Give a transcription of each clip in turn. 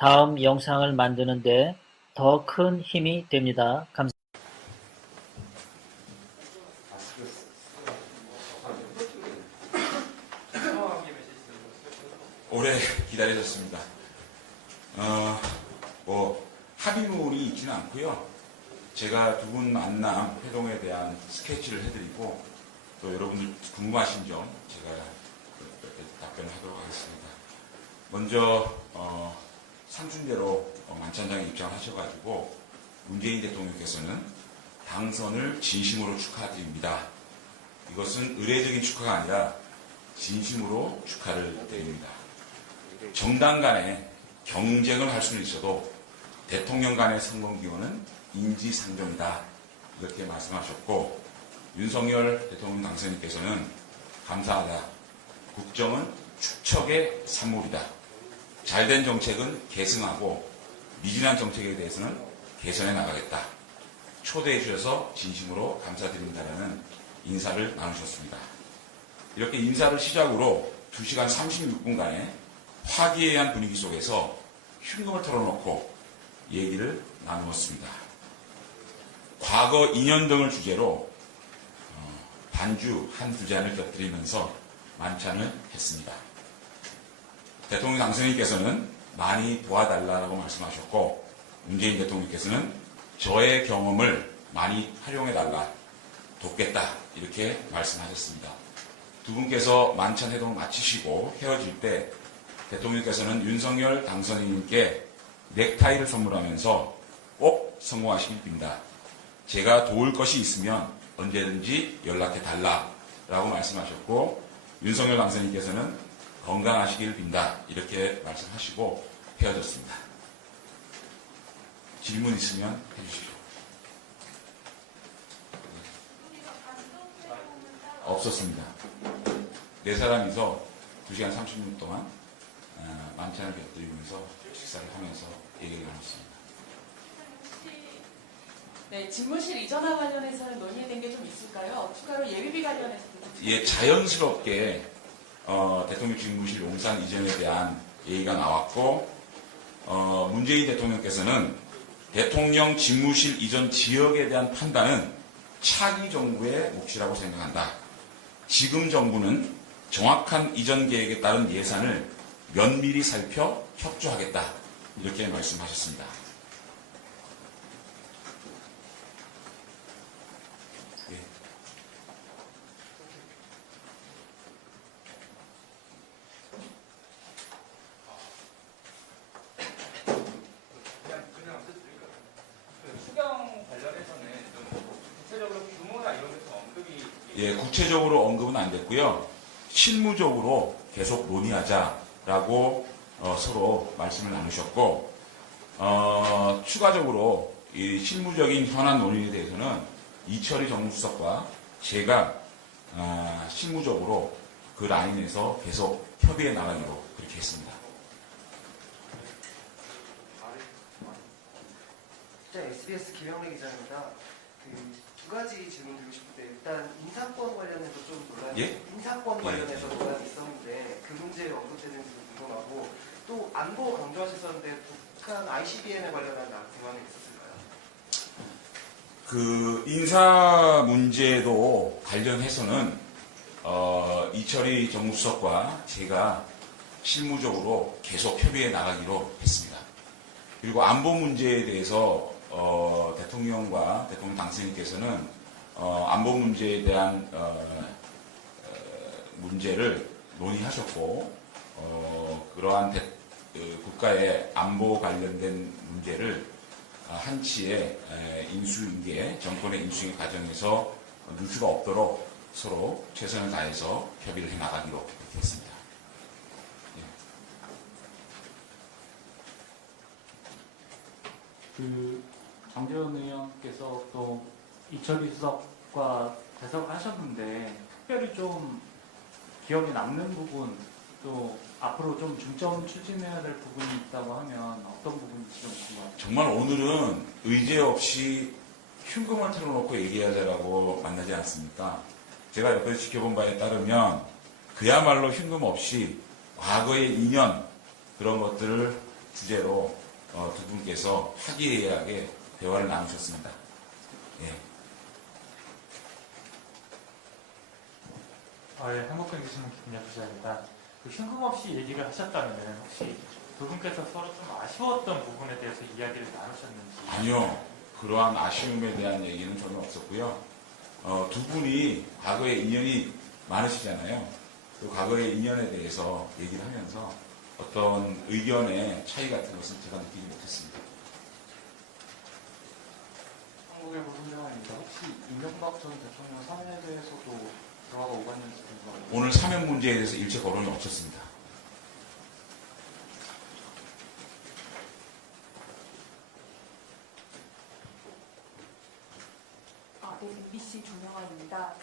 다음 영상을 만드는 데 더 큰 힘이 됩니다. 감사합니다. 오래 기다리셨습니다. 합의문이 있지는 않고요. 제가 두 분 만남 회동에 대한 스케치를 해드리고 또 여러분들 궁금하신 점 제가 답변을 하도록 하겠습니다. 먼저 상순대로 만찬장에 입장하셔가지고 문재인 대통령께서는 당선을 진심으로 축하드립니다. 이것은 의례적인 축하가 아니라 진심으로 축하를 드립니다. 정당 간에 경쟁을 할 수는 있어도 대통령 간의 선거기원은 인지상정이다. 이렇게 말씀하셨고, 윤석열 대통령 당선인께서는 감사하다. 국정은 축척의 산물이다. 잘된 정책은 계승하고 미진한 정책에 대해서는 개선해 나가겠다. 초대해 주셔서 진심으로 감사드립니다라는 인사를 나누셨습니다. 이렇게 인사를 시작으로 2시간 36분간의 화기애애한 분위기 속에서 흉금을 털어놓고 얘기를 나누었습니다. 과거 2년 등을 주제로 반주 한두 잔을 곁들이면서 만찬을 했습니다. 대통령 당선인께서는 많이 도와달라고 말씀하셨고, 문재인 대통령께서는 저의 경험을 많이 활용해달라, 돕겠다 이렇게 말씀하셨습니다. 두 분께서 만찬 회동을 마치시고 헤어질 때 대통령께서는 윤석열 당선인님께 넥타이를 선물하면서 꼭 성공하시길 빈다. 제가 도울 것이 있으면 언제든지 연락해 달라라고 말씀하셨고, 윤석열 당선인께서는 건강하시길 빈다 이렇게 말씀하시고 헤어졌습니다. 질문 있으면 해주시죠. 없었습니다. 네 사람이서 2시간 30분 동안 만찬을 곁들이면서 식사를 하면서 얘기를 나눴습니다. 네, 집무실 이전과 관련해서는 논의된 게 좀 있을까요? 추가로 예비비 관련해서. 예, 자연스럽게 대통령 집무실 용산 이전에 대한 얘기가 나왔고, 문재인 대통령께서는 대통령 집무실 이전 지역에 대한 판단은 차기 정부의 몫이라고 생각한다. 지금 정부는 정확한 이전 계획에 따른 예산을 면밀히 살펴 협조하겠다. 이렇게 말씀하셨습니다. 네. 수경 관련해서는 좀 구체적으로 규모나 이런 데서 언급이 예, 구체적으로 언급은 안 됐고요. 실무적으로 계속 논의하자라고 서로 말씀을 나누셨고, 추가적으로 이 실무적인 현안 논의에 대해서는 이철희 정무수석과 제가 실무적으로 그 라인에서 계속 협의해 나가기로 그렇게 했습니다. SBS 김영래 기자입니다. 두 가지 질문 드리고 싶은데, 일단 인사권 관련해서 좀 논란이, 예? 인사권 관련해서 논란이 있었는데 그 문제에 언급되는지 궁금하고, 또 안보 강조하셨었는데 북한 ICBM에 관련한 대화는 있었을까요? 그 인사 문제도 관련해서는 이철희 정무수석과 제가 실무적으로 계속 협의해 나가기로 했습니다. 그리고 안보 문제에 대해서 대통령과 대통령 당선인께서는 안보 문제에 대한 문제를 논의하셨고, 그러한 국가의 안보 관련된 문제를 한치의 인수인계, 정권의 인수인계 과정에서 넣을 수가 없도록 서로 최선을 다해서 협의를 해나가기로 그렇게 했습니다. 정재원 의원께서 또 이철희 수석과 대석하셨는데 특별히 좀 기억에 남는 부분, 또 앞으로 좀 중점 추진해야 될 부분이 있다고 하면 어떤 부분인지 좀 궁금합니다. 정말 오늘은 의제 없이 흉금을 틀어놓고 얘기하자라고 만나지 않습니까? 제가 옆에서 지켜본 바에 따르면 그야말로 흉금 없이 과거의 인연 그런 것들을 주제로 두 분께서 화기애애하게 대화를 나누셨습니다. 예. 예, 한국병 기신문 김민혁 기자입니다. 흉금없이 얘기를 하셨다면 혹시 두 분께서 서로 좀 아쉬웠던 부분에 대해서 이야기를 나누셨는지. 아니요. 그러한 아쉬움에 대한 얘기는 전혀 없었고요. 두 분이 과거에 인연이 많으시잖아요. 그 과거의 인연에 대해서 얘기를 하면서 어떤 의견의 차이 같은 것은 제가 느끼지 못했습니다. 한국의 고승정아입니다. 혹시 이명박 전 대통령 사면에 대해서도 대화가 오갔는지 궁금합니다. 오늘 사면 문제에 대해서 일체 거론이 없었습니다. 네, MBC 조명아입니다.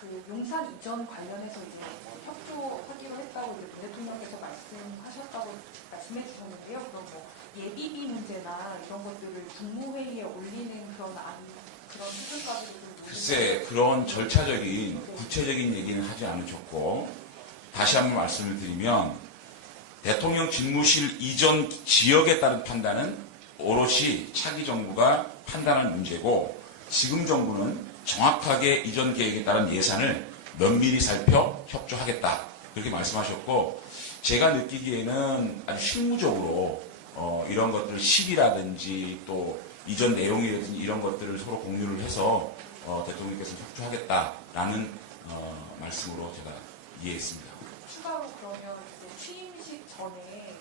그 용산 이전 관련해서 이제 협조하기로 했다고 이제 문 대통령께서 말씀하셨다고 말씀해 주셨는데요. 그럼 뭐 예비비 문제나 이런 것들을 국무회의에 올리는 그런 수준까지도 좀 글쎄, 그런 절차적인 구체적인 얘기는 하지 않으셨고, 다시 한번 말씀을 드리면 대통령 집무실 이전 지역에 따른 판단은 오롯이 차기 정부가 판단할 문제고, 지금 정부는 정확하게 이전 계획에 따른 예산을 면밀히 살펴 협조하겠다, 그렇게 말씀하셨고, 제가 느끼기에는 아주 실무적으로 이런 것들 시기라든지 또 이전 내용이라든지 이런 것들을 서로 공유를 해서 대통령께서 협조하겠다라는 말씀으로 제가 이해했습니다. 추가로 그러면 이제 취임식 전에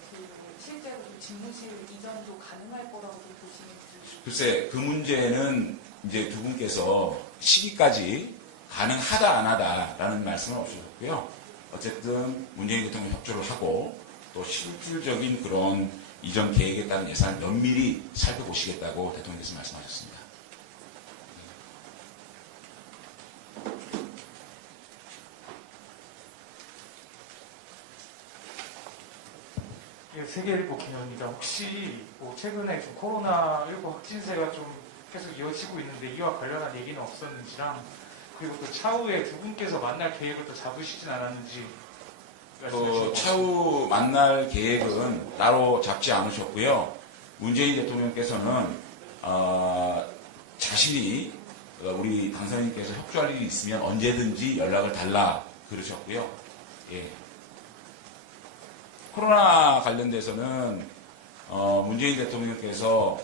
실제로 집무실 이전도 가능할 거라고 보시는지. 글쎄, 그 문제는 이제 두 분께서 시기까지 가능하다 안 하다라는 말씀은 없으셨고요. 어쨌든 문재인 대통령 협조를 하고 또 실질적인 그런 이전 계획에 따른 예산을 면밀히 살펴보시겠다고 대통령께서 말씀하셨습니다. 예, 세계일보 김현입니다. 혹시 뭐 최근에 좀 코로나19 확진세가 좀 계속 이어지고 있는데 이와 관련한 얘기는 없었는지랑, 그리고 또 차후에 두 분께서 만날 계획을 또 잡으시진 않았는지 말씀해 주시죠. 차후 만날 계획은 따로 잡지 않으셨고요. 문재인 대통령께서는 자신이 우리 당선인께서 협조할 일이 있으면 언제든지 연락을 달라 그러셨고요. 예. 코로나 관련돼서는 문재인 대통령께서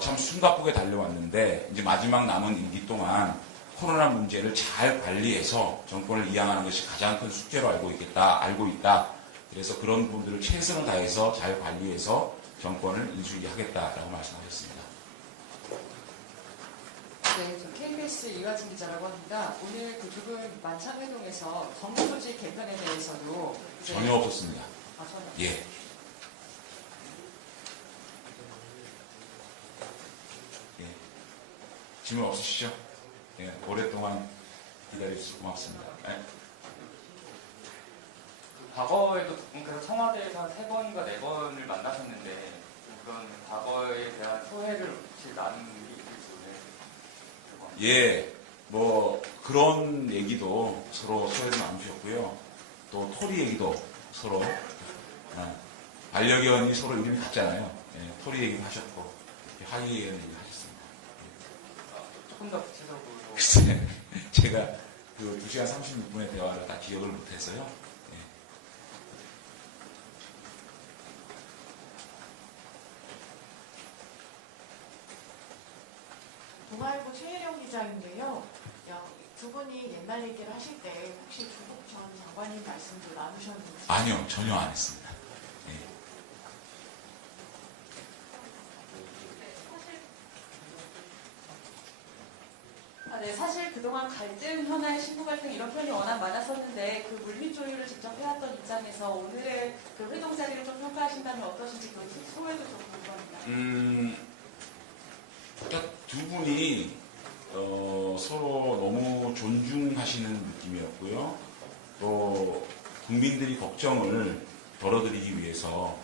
참 숨가쁘게 달려왔는데 이제 마지막 남은 임기 동안 코로나 문제를 잘 관리해서 정권을 이양하는 것이 가장 큰 숙제로 알고 있다. 그래서 그런 부분들을 최선을 다해서 잘 관리해서 정권을 인수위하겠다라고 말씀하셨습니다. 네, 저 KBS 이화진 기자라고 합니다. 오늘 그 두 분 만찬회동에서 정부조직 개편에 대해서도 이제 전혀 없었습니다. 전혀. 예. 질문 없으시죠? 예, 오랫동안 기다려주셔서 고맙습니다. 예. 과거에도 그래서 청와대에서 한 3번인가 4번을 만나셨는데 그런 과거에 대한 소회를 혹시 나눈 게 있을지. 예, 뭐 그런 얘기도 서로 소회를 나누셨고요. 또 토리 얘기도 서로 반려견이 서로 이름이 같잖아요. 예, 토리 얘기도 하셨고 화기애애한 얘기 하셨습니다. 조금 더 구체적으로. 글쎄, 제가 그 2시간 36분의 대화를 다 기억을 못해서요. 동아일보 최혜령 기자인데요. 두 분이 옛날 얘기를 하실 때 혹시 조국 전 장관님 말씀도 나누셨는지? 아니요, 전혀 안 했습니다. 네, 사실 그동안 갈등, 현안, 신부 갈등 이런 표현이 워낙 많았었는데 그 물밑 조율을 직접 해왔던 입장에서 오늘의 그 회동 자리를 좀 평가하신다면 어떠신지 그 소회도 좀 궁금합니다. 그러니까 두 분이 서로 너무 존중하시는 느낌이었고요. 또 국민들이 걱정을 덜어드리기 위해서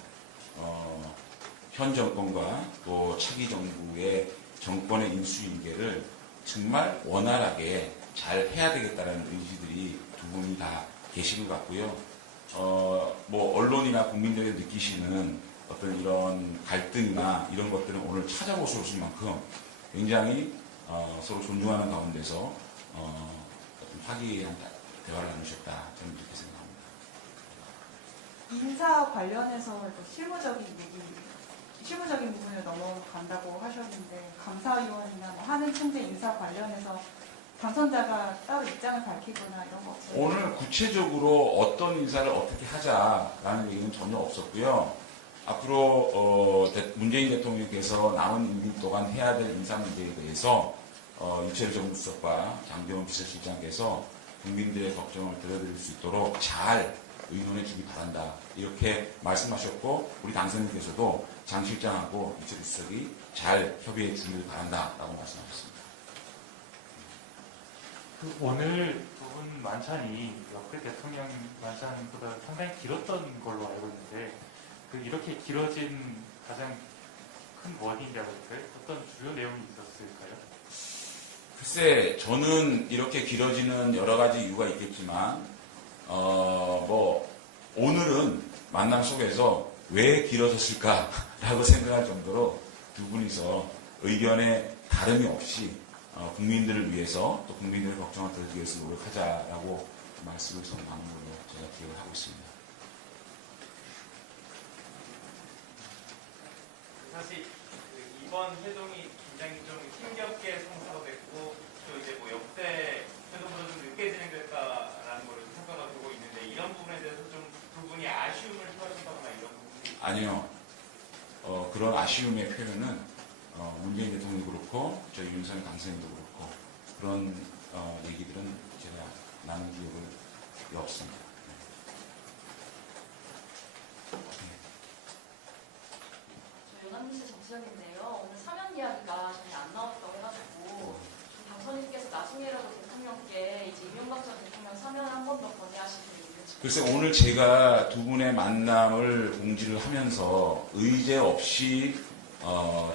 현 정권과 또 차기 정부의 정권의 인수인계를 정말 원활하게 잘 해야 되겠다는 의지들이 두 분이 다 계신 것 같고요. 뭐 언론이나 국민들이 느끼시는 어떤 이런 갈등이나 이런 것들은 오늘 찾아볼 수 없을 만큼 굉장히 서로 존중하는 가운데서 어떤 화기애애한 대화를 나누셨다. 저는 그렇게 생각합니다. 인사 관련해서 실무적인 부분을 넘어간다고 하셨는데 감사위원이나 뭐 하는 총재 인사 관련해서 당선자가 따로 입장을 밝히거나 이런 거 없어요? 오늘 구체적으로 어떤 인사를 어떻게 하자라는 얘기는 전혀 없었고요. 앞으로 문재인 대통령께서 남은 임기 동안 해야 될 인사 문제에 대해서 이철 정무수석과 장경원 비서실장께서 국민들의 걱정을 들어드릴 수 있도록 잘 의논해 주기 바란다. 이렇게 말씀하셨고 우리 당선인께서도 장 실장하고 이철 수석이 잘 협의해 주길 바란다라고 말씀하셨습니다. 오늘 두 분 만찬이 역대 대통령 만찬보다 상당히 길었던 걸로 알고 있는데 이렇게 길어진 가장 큰 원인이라고 할까요? 어떤 주요 내용이 있었을까요? 글쎄, 저는 이렇게 길어지는 여러 가지 이유가 있겠지만, 오늘은 만남 속에서 왜 길어졌을까라고 생각할 정도로 두 분이서 의견에 다름이 없이 국민들을 위해서 또 국민들의 걱정을 들기 위해서 노력하자라고 말씀을 좀 나눈 걸로 제가 기억을 하고 있습니다. 사실 이번 회동이 굉장히 좀 힘겹게 성사가 됐고 또 이제 뭐 역대 회동보다 좀 늦게 진행됐다라는 거를 평가가 되고 있는데 이런 부분에 대해서 좀 두 분이 아쉬움을 표하셨다거나 이런 부분이 아니요. 그런 아쉬움의 표현은 문재인 대통령도 그렇고 저희 윤석열 당선인도 그렇고 그런 얘기들은 제가 나눈 기억이 없습니다. 연합뉴스 정수영인데요. 오늘 사면 이야기가 전혀 안 나왔다고 해가지고 당선인께서 나중에라도 대통령께 이제 이명박 전 대통령 사면 한 번 더 건의하시는 글쎄 오늘 제가 두 분의 만남을 공지를 하면서 의제 없이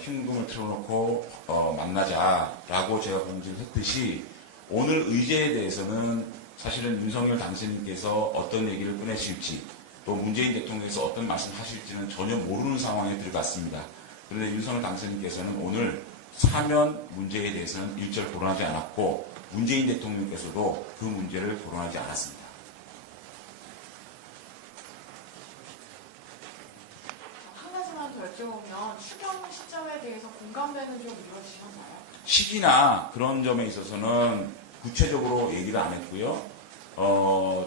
현금을 틀어놓고 만나자라고 제가 공지를 했듯이 오늘 의제에 대해서는 사실은 윤석열 당선인께서 어떤 얘기를 꺼내실지 또 문재인 대통령께서 어떤 말씀을 하실지는 전혀 모르는 상황에 들어갔습니다. 그런데 윤석열 당선인께서는 오늘 사면 문제에 대해서는 일절 거론하지 않았고 문재인 대통령께서도 그 문제를 거론하지 않았습니다. 한 가지만 더 여쭤보면 추경 시점에 대해서 공감대는 좀 이루어지셨나요? 시기나 그런 점에 있어서는 구체적으로 얘기를 안 했고요.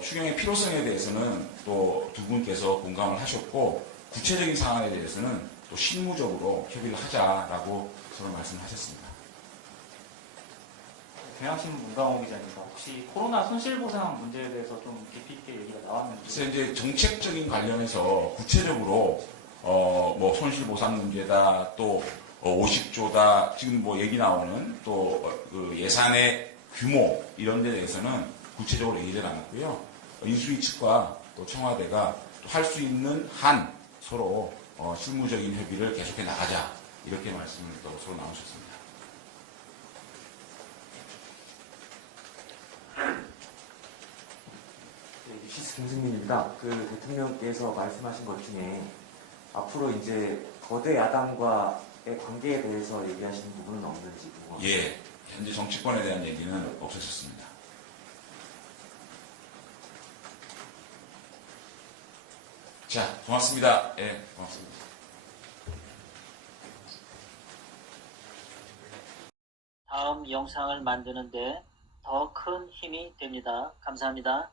추경의 필요성에 대해서는 또 두 분께서 공감을 하셨고 구체적인 사안에 대해서는 또 실무적으로 협의를 하자라고 서로 말씀하셨습니다. 경향신문 문광호 기자입니다. 혹시 코로나 손실보상 문제에 대해서 좀 깊이 있게 얘기가 나왔는지? 그래서 이제 정책적인 관련해서 구체적으로 뭐 손실보상 문제다 또 50조다 지금 뭐 얘기 나오는 또 그 예산의 규모 이런 데 대해서는 구체적으로 얘기를 안 했고요. 인수위 측과 또 청와대가 할 수 있는 한 서로 실무적인 협의를 계속해 나가자 이렇게 말씀을 또 서로 나누셨습니다. 네, 뉴시스 김승민입니다. 그 대통령께서 말씀하신 것 중에 앞으로 이제 거대 야당과의 관계에 대해서 얘기하시는 부분은 없는지 궁금합니다. 예, 현재 정치권에 대한 얘기는 없으셨습니다. 자, 고맙습니다. 예, 고맙습니다. 다음 영상을 만드는데 더 큰 힘이 됩니다. 감사합니다.